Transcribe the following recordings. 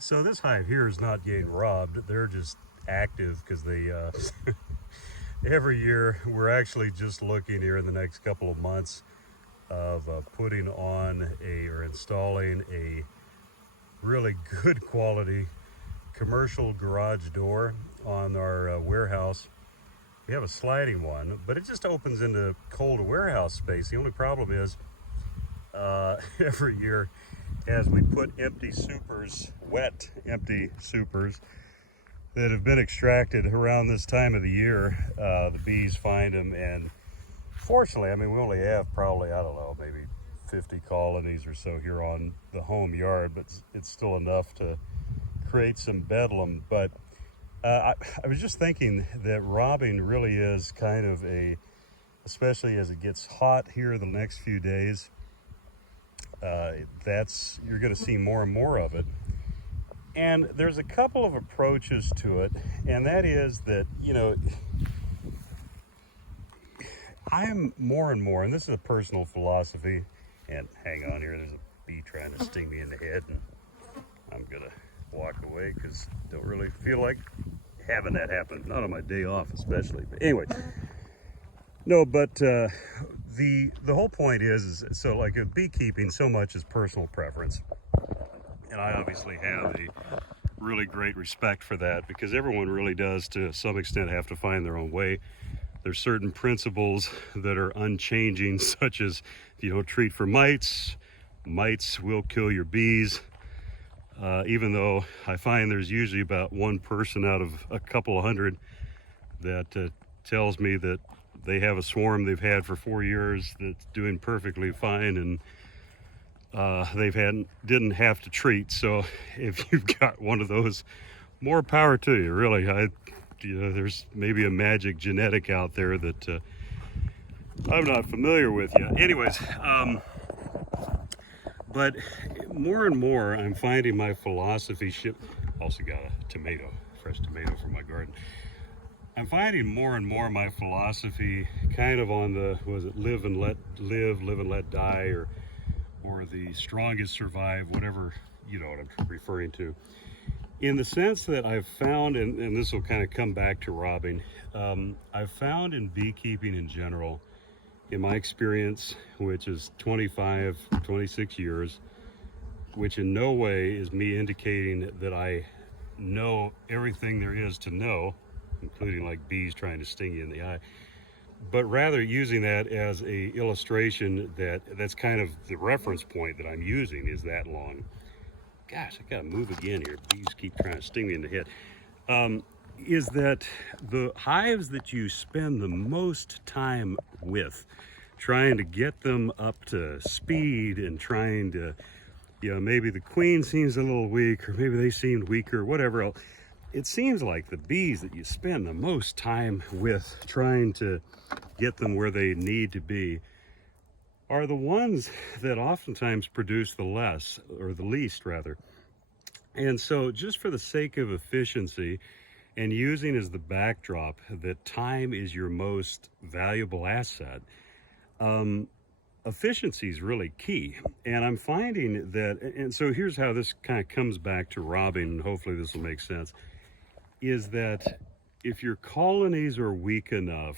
So this hive here is not getting robbed. They're just active because they every year we're actually just looking here in the next couple of months of putting on a or installing a really good quality commercial garage door on our warehouse. We have a sliding one, but it just opens into cold warehouse space. The only problem is every year as we put empty supers, wet empty supers that have been extracted around this time of the year, the bees find them. And fortunately, I mean, we only have probably, I don't know, maybe 50 colonies or so here on the home yard, but it's still enough to create some bedlam. But I was just thinking that robbing really is kind of especially as it gets hot here the next few days, you're going to see more and more of it. And there's a couple of approaches to it, and that is that, I'm more and more, and this is a personal philosophy, and hang on here, there's a bee trying to sting me in the head, and I'm going to walk away because I don't really feel like having that happen, not on my day off especially. But anyway, no, but the whole point is so like in beekeeping, so much is personal preference. And I obviously have a really great respect for that because everyone really does, to some extent, have to find their own way. There's certain principles that are unchanging, such as if you don't treat for mites, mites will kill your bees. Even though I find there's usually about one person out of a couple of hundred that tells me that they have a swarm they've had for 4 years that's doing perfectly fine, and didn't have to treat. So if you've got one of those, more power to you. Really, there's maybe a magic genetic out there that I'm not familiar with yet. Anyways, but more and more, I'm finding my philosophy shift. Also got a tomato, fresh tomato from my garden. I'm finding more and more my philosophy kind of on the live and let live, live and let die, or the strongest survive, whatever, you know what I'm referring to. In the sense that I've found, and this will kind of come back to robbing, I've found in beekeeping in general, in my experience, which is 25, 26 years, which in no way is me indicating that I know everything there is to know, including like bees trying to sting you in the eye, but rather using that as a illustration that's kind of the reference point that I'm using is that long. Gosh, I gotta move again here. Bees keep trying to sting me in the head. Is that the hives that you spend the most time with, trying to get them up to speed and trying to, maybe the queen seems a little weak, or maybe they seemed weaker, whatever else. It seems like the bees that you spend the most time with trying to get them where they need to be are the ones that oftentimes produce the less, or the least rather. And so just for the sake of efficiency and using as the backdrop that time is your most valuable asset, efficiency is really key. And I'm finding that, and so here's how this kind of comes back to robbing, and hopefully this will make sense, is that if your colonies are weak enough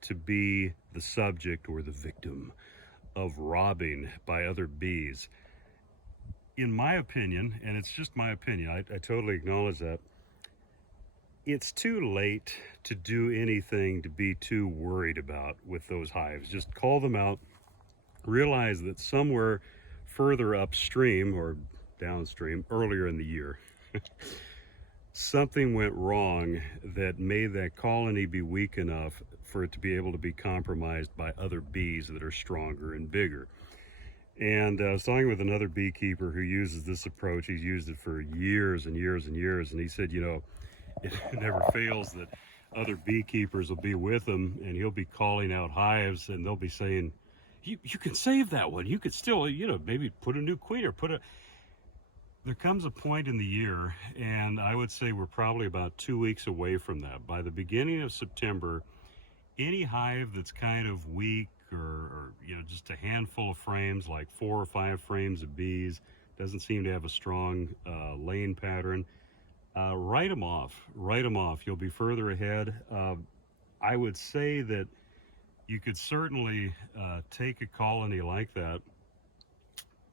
to be the subject or the victim of robbing by other bees, in my opinion, and it's just my opinion, I totally acknowledge that, it's too late to do anything to be too worried about with those hives. Just call them out, realize that somewhere further upstream or downstream earlier in the year, something went wrong that made that colony be weak enough for it to be able to be compromised by other bees that are stronger and bigger. And I was talking with another beekeeper who uses this approach. He's used it for years and years and years. And he said, it never fails that other beekeepers will be with him and he'll be calling out hives and they'll be saying, you can save that one. You could still, maybe put a new queen or there comes a point in the year, and I would say we're probably about 2 weeks away from that. By the beginning of September, any hive that's kind of weak or just a handful of frames, like 4 or 5 frames of bees, Doesn't seem to have a strong laying pattern. Write them off. Write them off. You'll be further ahead. I would say that you could certainly take a colony like that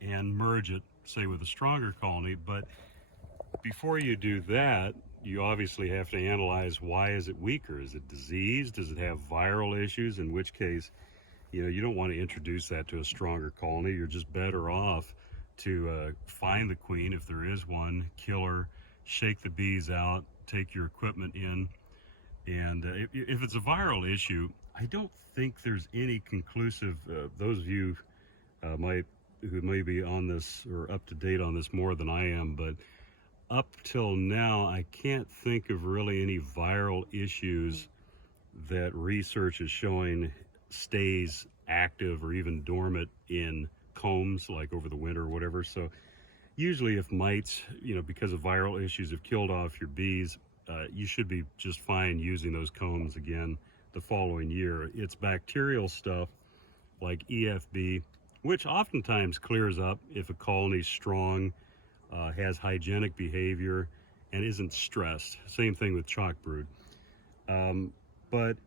and merge it, say, with a stronger colony. But before you do that, you obviously have to analyze, why is it weaker? Is it diseased? Does it have viral issues? In which case, you don't want to introduce that to a stronger colony. You're just better off to find the queen, if there is one, kill her, shake the bees out, take your equipment in. And if it's a viral issue, I don't think there's any conclusive, those of you who may be on this or up to date on this more than I am, but up till now, I can't think of really any viral issues that research is showing stays active or even dormant in combs, like over the winter or whatever. So usually if mites, because of viral issues, have killed off your bees, you should be just fine using those combs again the following year. It's bacterial stuff like EFB, which oftentimes clears up if a colony's strong, has hygienic behavior, and isn't stressed. Same thing with chalk brood. But,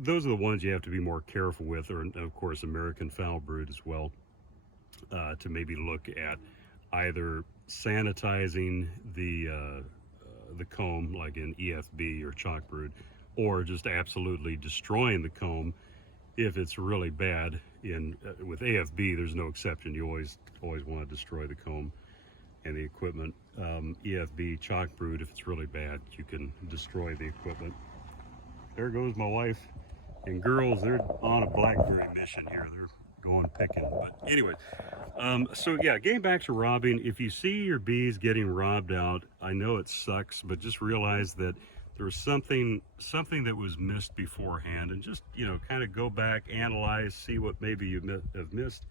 those are the ones you have to be more careful with, or of course American foul brood as well, to maybe look at either sanitizing the comb, like in EFB or chalk brood, or just absolutely destroying the comb if it's really bad. With AFB, there's no exception. You always want to destroy the comb and the equipment. EFB, chalk brood, if it's really bad, you can destroy the equipment. There goes my wife and girls. They're on a blackberry mission here. They're going picking. But anyway, so yeah, getting back to robbing, if you see your bees getting robbed out, I know it sucks, but just realize that there was something that was missed beforehand, and just, kind of go back, analyze, see what maybe you have missed,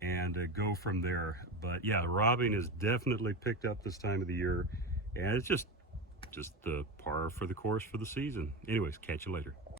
and go from there. But yeah, robbing is definitely picked up this time of the year, and it's just the par for the course for the season. Anyways, catch you later.